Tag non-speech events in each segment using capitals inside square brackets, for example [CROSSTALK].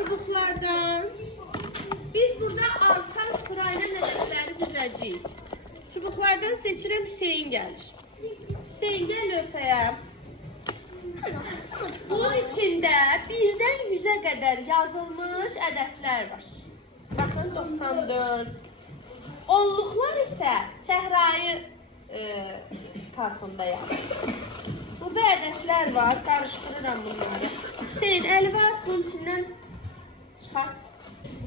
çubuklardan. Biz burada artan sırayla lezzetleri düzəcəyik. Çubuklardan seçirəm Hüseyin gəlir. Hüseyin gəl lövhəyə. Bunun içində birdən 100-ə qədər yazılmış ədədlər var. Baxın 94. Onluqlar isə çəhrayı e, kartonda yazılır. Burada ədədlər var. Qarışdırıram bunları. Hüseyin əli var. Bunun içindən çıxart.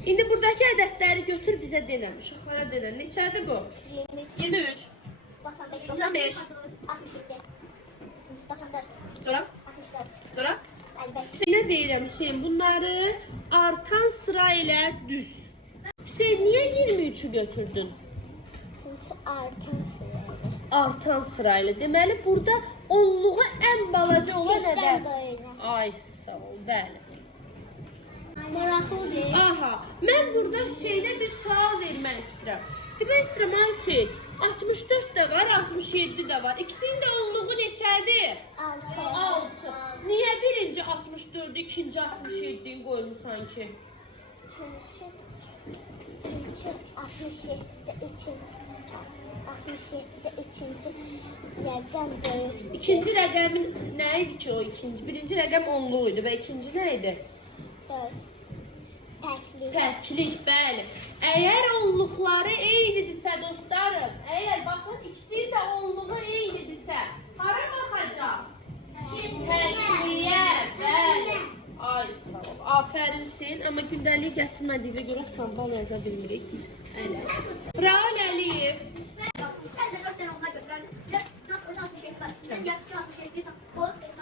İndi buradakı ədədləri götür bizə denən. Uşaqlara denən. Neçədir bu? 23, 23. 95, 95. 67, 94, Sonra? 64, Sonra? 55. Hüseynə deyirəm Hüseyin bunları artan sıra ilə düz. Hüseyin niyə 23-ü götürdün? Çünkü artan sırayla. Artan sırayla. Deməli burada onluğa ən balaca olan ədəd. Ay sağ ol, bəli. Maraqlıdır. Aha, mən burada Hüseynə bir sual vermək istəyirəm. Demək istəyirəm, ay 64 də var, 67 də var. İkisinin də onluğu neçədir? 6. 6. Niyə birinci 64-ü, ikinci 67-yi qoymusan ki? Çünki, 67-də ikinci 67-də ikinci rəqəm böyükdür. İkinci rəqəmin nə idi ki o ikinci? Birinci rəqəm onluq idi və ikinci nə idi? 4. Tərklik. Tərklik, bəli. Əgər onluqları eynidirsə dostlarım, əgər baxın ikisinin də onluğu eynidirsə, hara baxacaq? Tərkliyə, bəli. Ay sağ ol. Afərin sen, amma gündəlik gətirmədiyinə görə sambal yaza bilmirik. Əli. Braun Əliyev. Sən də 4 dənə ona götürərsən. Dört, dört, dört, altmış, yedi, dört. Yedi, yedi, altmış, yedi.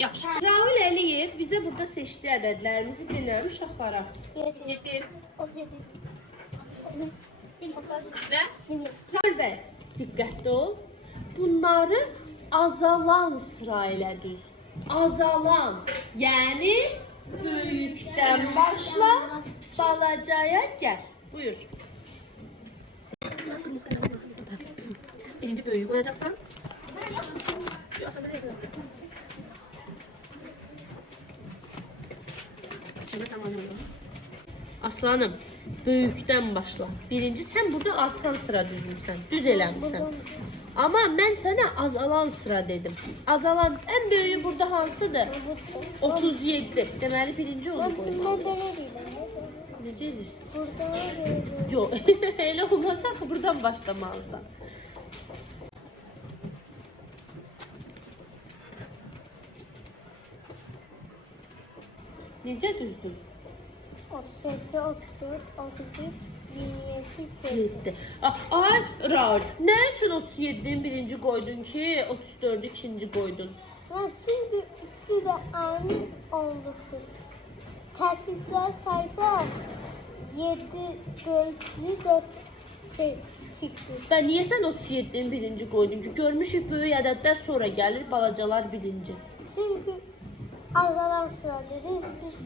Yaxşı. Raul Əliyev bizə burada seçdiyi ədədlərimizi dinlər uşaqlara. Yedi. 7 Otuz yedi. Otuz üç. Yirmi dokuz. və. Raul bəy, diqqətli ol. Bunları azalan sıra ilə düz. Azalan. Yəni böyükdən başla, balacaya gəl. Buyur. Birinci böyüyü qoyacaqsan. Aslanım, böyükdən başla. Birinci sən burada artan sıra düzmüsən. Düz eləmisən. Amma mən sənə azalan sıra dedim. Azalan ən böyüyü burada hansıdır? 37. Deməli birinci onu değilim. Necə edirsən? Burada. Yox, [LAUGHS] elə olmasa axı buradan başlamalısan. Necə düzdün? 37, 34, 33, 27, 7. Ay, Raul, nə üçün 37-nin birinci qoydun ki, 34-ü ikinci qoydun? Ben çünkü ikisi de aynı olmuştu. Teklikler saysa 7 büyüklü 4 şey çıktı. Və niyə sən 37-nin birinci qoydun ki? Görmüşük böyük ədədlər sonra gəlir, balacalar birinci. Çünkü azalan sıra dedi. Biz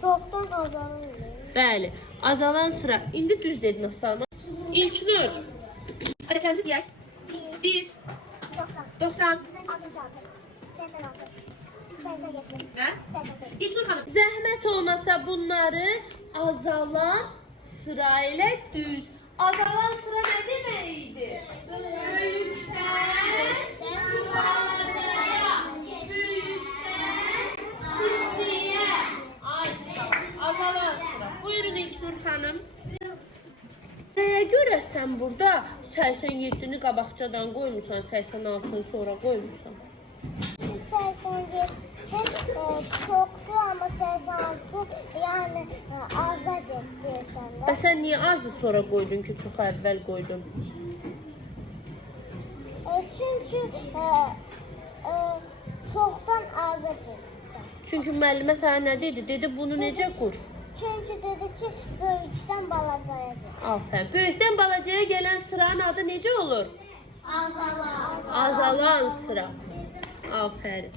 çoktan azalanıyoruz. Bəli, azalan sıra. İndi düz dedin Aslanım. İlknur. Hərəkəti deyək. 1, 90, 90. 66, 86, 87, Nə? 85. İlknur xanım, zəhmət olmasa bunları azalan sıra ilə düz. Azalan sıra nə demək idi? Böyükdən balacaya, böyükdən küçüyə. Ay sağ ol. Azalan sıra. Buyurun İlknur xanım. Nəyə görə sən burada 87-ni qabaqcadan qoymusan, 86-nı sonra qoymusan? Bu 87 e, çoktu ama 86 yani e, azaca diyorsan da. Bəs sən niyə azı sonra qoydun ki, çox əvvəl qoydun? E, çünkü e, e, çoktan azaca sen. Çünki müəllimə sənə nə dedi? Dedi bunu necə qur? Çünkü dedi ki böyükten balazayacak. Afərin. Böyükdən balacaya gələn sıranın adı necə olur? Azalan. Sıra. Afərin.